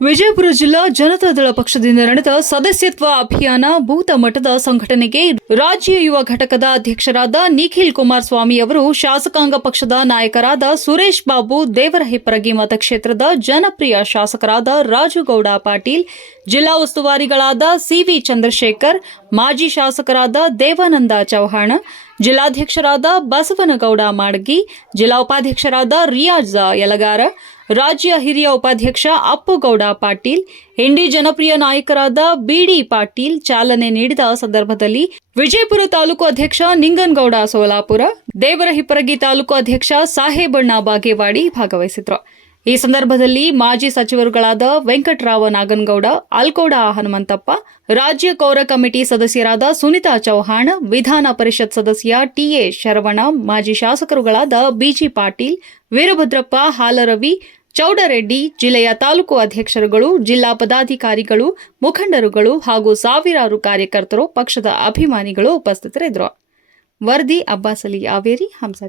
ವಿಜಯಪುರ ಜಿಲ್ಲಾ ಜನತಾದಳ ಪಕ್ಷದಿಂದ ನಡೆದ ಸದಸ್ಯತ್ವ ಅಭಿಯಾನ ಭೂತ ಮಠದ ಸಂಘಟನೆಗೆ ರಾಜ್ಯ ಯುವ ಘಟಕದ ಅಧ್ಯಕ್ಷರಾದ ನಿಖಿಲ್ ಕುಮಾರ್ ಸ್ವಾಮಿ ಅವರು ಶಾಸಕಾಂಗ ಪಕ್ಷದ ನಾಯಕರಾದ ಸುರೇಶ್ ಬಾಬು ದೇವರಹಿಪ್ಪರಗಿ ಮತಕ್ಷೇತ್ರದ ಜನಪ್ರಿಯ ಶಾಸಕರಾದ ರಾಜುಗೌಡ ಪಾಟೀಲ್, ಜಿಲ್ಲಾ ಉಸ್ತುವಾರಿಗಳಾದ ಸಿವಿ ಚಂದ್ರಶೇಖರ್, ಮಾಜಿ ಶಾಸಕರಾದ ದೇವಾನಂದ ಚೌಹಾಣ ಜಿಲ್ಲಾಧ್ಯಕ್ಷರಾದ ಬಸವನಗೌಡ ಮಾಡಗಿ, ಜಿಲ್ಲಾ ಉಪಾಧ್ಯಕ್ಷರಾದ ರಿಯಾಜ್ ಯಲಗಾರ, ರಾಜ್ಯ ಹಿರಿಯ ಉಪಾಧ್ಯಕ್ಷ ಅಪ್ಪುಗೌಡ ಪಾಟೀಲ್ ಹಿಂಡಿ ಜನಪ್ರಿಯ ನಾಯಕರಾದ ಬಿಡಿ ಪಾಟೀಲ್ ಚಾಲನೆ ನೀಡಿದ ಸಂದರ್ಭದಲ್ಲಿ ವಿಜಯಪುರ ತಾಲೂಕು ಅಧ್ಯಕ್ಷ ನಿಂಗನ್ಗೌಡ ಸೋಲಾಪುರ, ದೇವರಹಿಪ್ಪರಗಿ ತಾಲೂಕು ಅಧ್ಯಕ್ಷ ಸಾಹೇಬಣ್ಣ ಬಾಗೇವಾಡಿ ಭಾಗವಹಿಸಿದ್ರು. ಈ ಸಂದರ್ಭದಲ್ಲಿ ಮಾಜಿ ಸಚಿವರುಗಳಾದ ವೆಂಕಟರಾವ ನಾಗನಗೌಡ, ಅಲ್ಕೌಡ ಹನುಮಂತಪ್ಪ, ರಾಜ್ಯ ಕೌರ ಕಮಿಟಿ ಸದಸ್ಯರಾದ ಸುನಿತಾ ಚೌಹಾಣ್, ವಿಧಾನ ಪರಿಷತ್ ಸದಸ್ಯ ಟಿಎ ಶರವಣ, ಮಾಜಿ ಶಾಸಕರುಗಳಾದ ಬಿಜಿ ಪಾಟೀಲ್, ವೀರಭದ್ರಪ್ಪ ಹಾಲರವಿ, ಚೌಡರೆಡ್ಡಿ, ಜಿಲ್ಲೆಯ ತಾಲೂಕು ಅಧ್ಯಕ್ಷರುಗಳು, ಜಿಲ್ಲಾ ಪದಾಧಿಕಾರಿಗಳು, ಮುಖಂಡರುಗಳು ಹಾಗೂ ಸಾವಿರಾರು ಕಾರ್ಯಕರ್ತರು, ಪಕ್ಷದ ಅಭಿಮಾನಿಗಳು ಉಪಸ್ಥಿತರಿದ್ದರು. ವರದಿ ಅಬ್ಬಾಸ್ ಅಲಿ ಯಾವೇರಿ ಹಂಸ